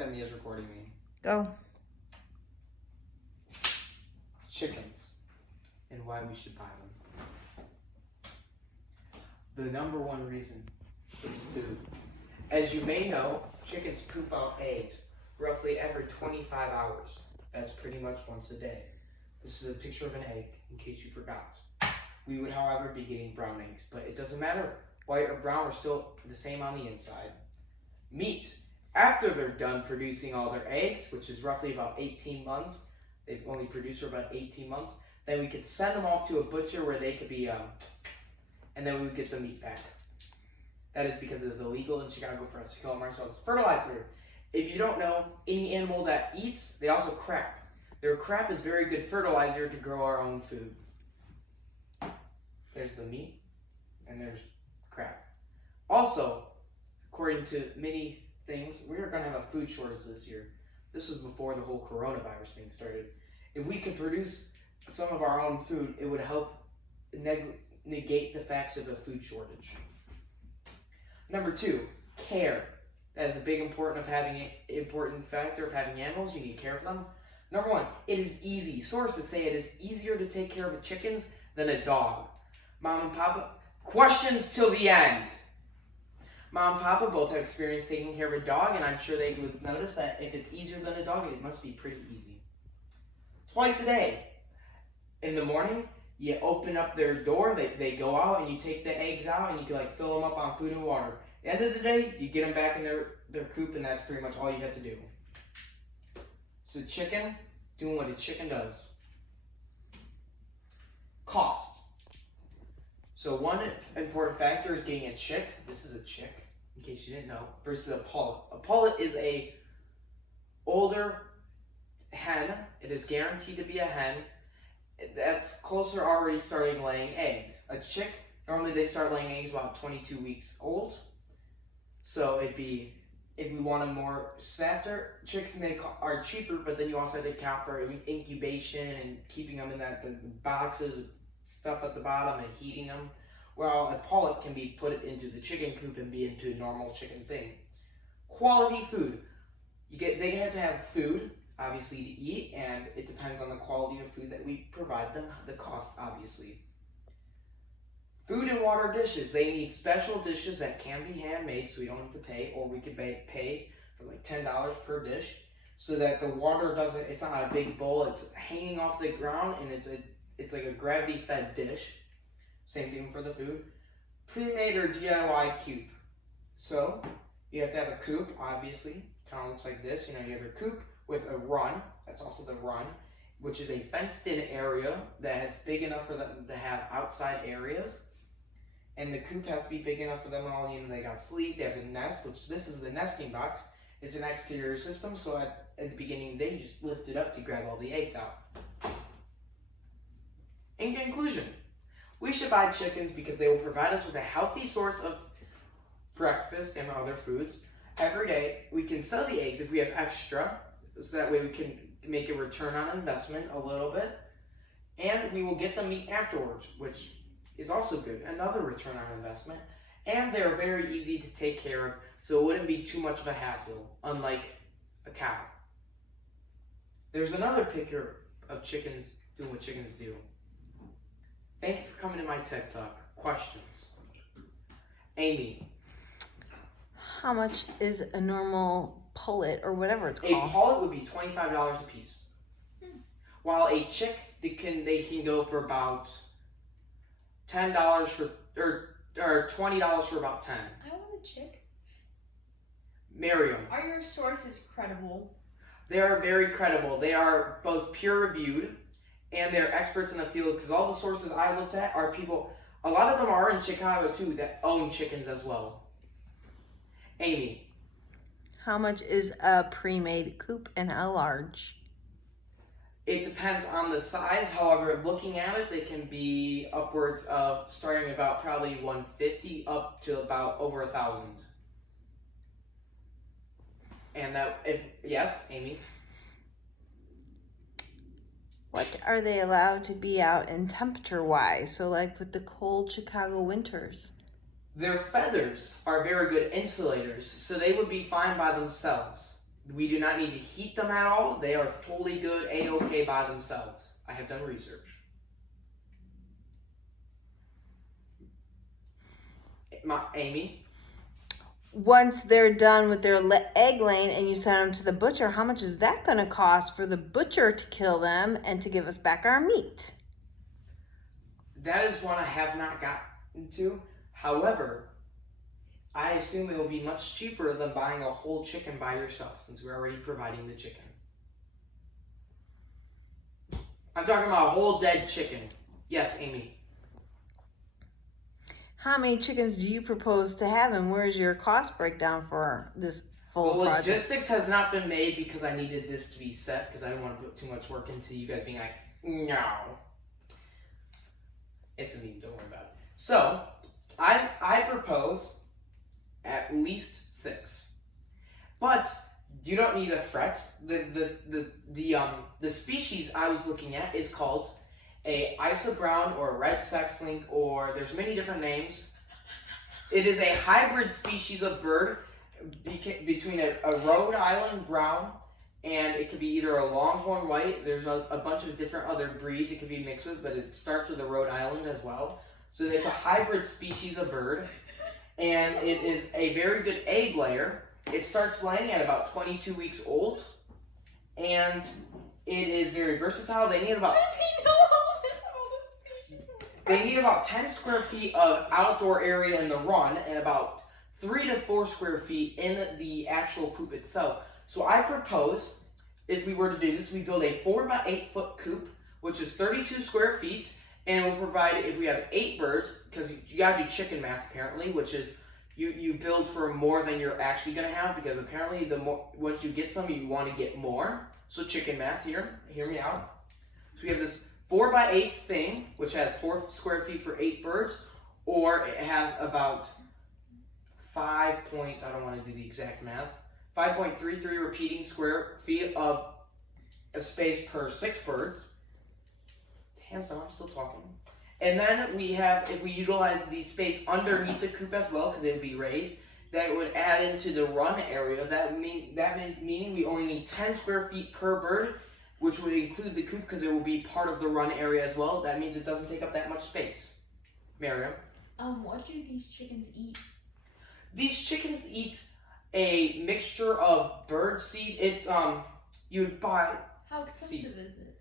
that Mia's recording me. Go. Chickens and why we should buy them. The number one reason is food. As you may know, chickens poop out eggs roughly every 25 hours. That's pretty much once a day. This is a picture of an egg, in case you forgot. We would, however, be getting brown eggs, but it doesn't matter. White or brown are still the same on the inside. Meat. After they're done producing all their eggs, which is roughly about 18 months, they only produce for about 18 months, then we could send them off to a butcher where they could be, and then we would get the meat back. That is because it is illegal in Chicago for us to kill them ourselves. Fertilizer. If you don't know, any animal that eats, they also crap. Their crap is very good fertilizer to grow our own food. There's the meat, and there's crap. Also, according to many things, we are going to have a food shortage this year. This was before the whole coronavirus thing started. If we could produce some of our own food, it would help negate the facts of a food shortage. Number 2, care. That is a big important factor of having animals. You need to care for them. Number 1, it is easy. Sources say it is easier to take care of chickens than a dog. Mom and Papa, questions till the end. Mom and Papa both have experience taking care of a dog, and I'm sure they would notice that if it's easier than a dog, it must be pretty easy. Twice a day. In the morning, you open up their door, they go out, and you take the eggs out, and you can fill them up on food and water. At the end of the day, you get them back in their coop, and that's pretty much all you have to do. So chicken, doing what a chicken does. Cost. So one important factor is getting a chick. This is a chick, in case you didn't know, versus a pullet. A pullet is a older hen. It is guaranteed to be a hen that's closer already starting laying eggs. A chick, normally they start laying eggs about 22 weeks old. So it'd be, if we want them more faster, chicks are cheaper, but then you also have to account for incubation and keeping them in the boxes with stuff at the bottom and heating them. Well, a pullet can be put into the chicken coop and be into a normal chicken thing. Quality food. They have to have food, obviously, to eat, and it depends on the quality of food that we provide them, the cost, obviously. Food and water dishes. They need special dishes that can be handmade, so we don't have to pay, or we could pay for $10 per dish, so that the water it's not a big bowl, it's hanging off the ground, and it's like a gravity-fed dish. Same thing for the food. Pre-made or DIY coop. So, you have to have a coop, obviously. Kind of looks like this. You have a coop with a run. That's also the run, which is a fenced-in area that is big enough for them to have outside areas. And the coop has to be big enough for them all. They got sleep. They have a nest, which this is the nesting box. It's an exterior system, so at the beginning of the day, you just lift it up to grab all the eggs out. In conclusion, we should buy chickens because they will provide us with a healthy source of breakfast and other foods. Every day, we can sell the eggs if we have extra, so that way we can make a return on investment a little bit. And we will get the meat afterwards, which is also good, another return on investment. And they're very easy to take care of, so it wouldn't be too much of a hassle, unlike a cow. There's another picture of chickens doing what chickens do. Thank you for coming to my TED Talk. Questions? Amy. How much is a normal pullet or whatever it's called? A pullet would be $25 a piece. While a chick, they can go for about $10 for, or $20 for about 10. I want a chick. Miriam. Are your sources credible? They are very credible. They are both peer-reviewed, and they're experts in the field, because all the sources I looked at are people, a lot of them are in Chicago too, that own chickens as well. Amy. How much is a pre-made coop and how large? It depends on the size. However, looking at it, they can be upwards of starting about probably $150 up to about over $1,000. And yes, Amy. What are they allowed to be out in temperature-wise? So with the cold Chicago winters. Their feathers are very good insulators, so they would be fine by themselves. We do not need to heat them at all. They are totally good, A-okay by themselves. I have done research. Amy? Once they're done with their egg laying and you send them to the butcher, how much is that going to cost for the butcher to kill them and to give us back our meat? That is one I have not gotten to. However, I assume it will be much cheaper than buying a whole chicken by yourself, since we're already providing the chicken. I'm talking about a whole dead chicken. Yes, Amy. How many chickens do you propose to have, and where's your cost breakdown for this full The project? logistics have not been made because I needed this to be set, because I didn't want to put too much work into you guys being like, no. It's a meme, don't worry about it. So, I propose at least 6. But you don't need a fret. The species I was looking at is called a Isa Brown or a red sex link, or there's many different names. It is a hybrid species of bird between a Rhode Island brown, and it could be either a longhorn white. There's a bunch of different other breeds it could be mixed with, but it starts with a Rhode Island as well. So it's a hybrid species of bird, and it is a very good egg layer. It starts laying at about 22 weeks old, and it is very versatile. They need about How does he know all this species? They need about 10 square feet of outdoor area in the run and about 3 to 4 square feet in the actual coop itself. So I propose, if we were to do this, we build a 4 by 8 foot coop, which is 32 square feet, and it will provide, if we have 8 birds, because you gotta do chicken math apparently, which is you build for more than you're actually gonna have, because apparently once you get some, you want to get more. So chicken math here, hear me out. So we have this 4 by 8 thing, which has 4 square feet for 8 birds, or it has about I don't want to do the exact math, 5.33 repeating square feet of space per 6 birds. Hands down, I'm still talking. And then we have, if we utilize the space underneath the coop as well, because it would be raised, that would add into the run area. Meaning we only need 10 square feet per bird, which would include the coop because it will be part of the run area as well. That means it doesn't take up that much space. Miriam? What do these chickens eat? These chickens eat a mixture of bird seed. It's, you would buy... How expensive is it?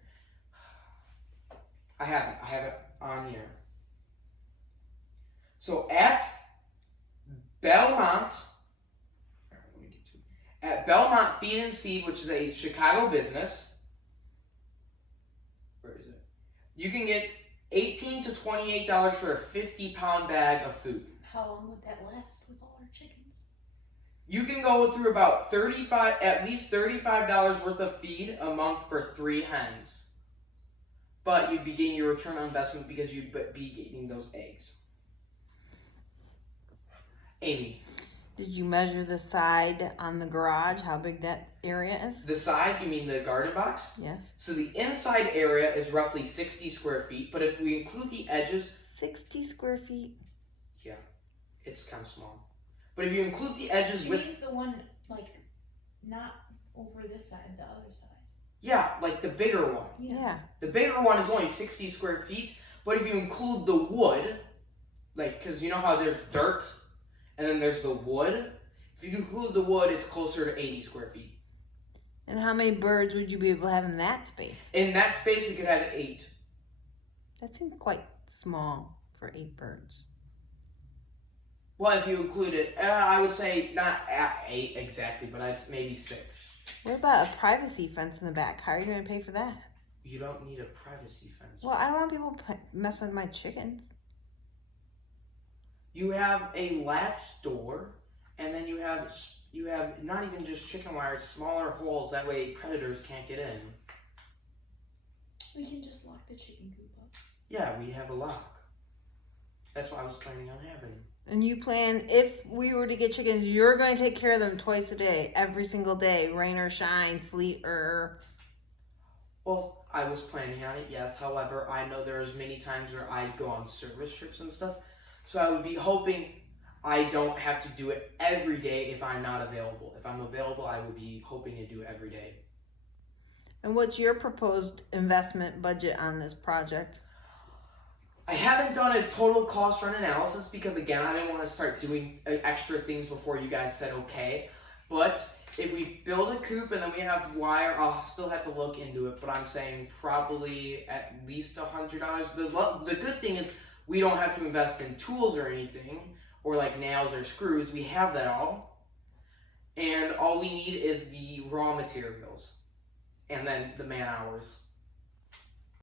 I have it on here. So at Belmont Feed and Seed, which is a Chicago business, where is it? You can get $18 to $28 for a 50-pound bag of food. How long would that last with all our chickens? You can go through about at least $35 worth of feed a month for 3 hens. But you'd be getting your return on investment because you'd be getting those eggs. Amy. Did you measure the side on the garage, how big that area is? The side, you mean the garden box? Yes. So the inside area is roughly 60 square feet, but if we include the edges... 60 square feet? Yeah, it's kind of small. But if you include the edges She with... means the one, like, not over this side, the other side. Yeah, like the bigger one. Yeah. The bigger one is only 60 square feet, but if you include the wood, like, because you know how there's dirt, and then there's the wood? If you include the wood, it's closer to 80 square feet. And how many birds would you be able to have in that space? In that space, we could have 8. That seems quite small for 8 birds. Well, if you include it, I would say not at 8 exactly, but I'd maybe 6. What about a privacy fence in the back? How are you going to pay for that? You don't need a privacy fence. Well, I don't want people messing with my chickens. You have a latch door, and then you have not even just chicken wire, it's smaller holes. That way predators can't get in. We can just lock the chicken coop up. Yeah, we have a lock. That's what I was planning on having. And you plan, if we were to get chickens, you're going to take care of them twice a day, every single day, rain or shine, sleet or... Well, I was planning on it, yes. However, I know there's many times where I go on service trips and stuff. So I would be hoping, I don't have to do it every day if I'm not available. If I'm available, I would be hoping to do it every day. And what's your proposed investment budget on this project? I haven't done a total cost run analysis because, again, I didn't want to start doing extra things before you guys said okay. But if we build a coop and then we have wire, I'll still have to look into it. But I'm saying probably at least $100. The good thing is we don't have to invest in tools or anything, or like nails or screws. We have that all. And all we need is the raw materials and then the man hours.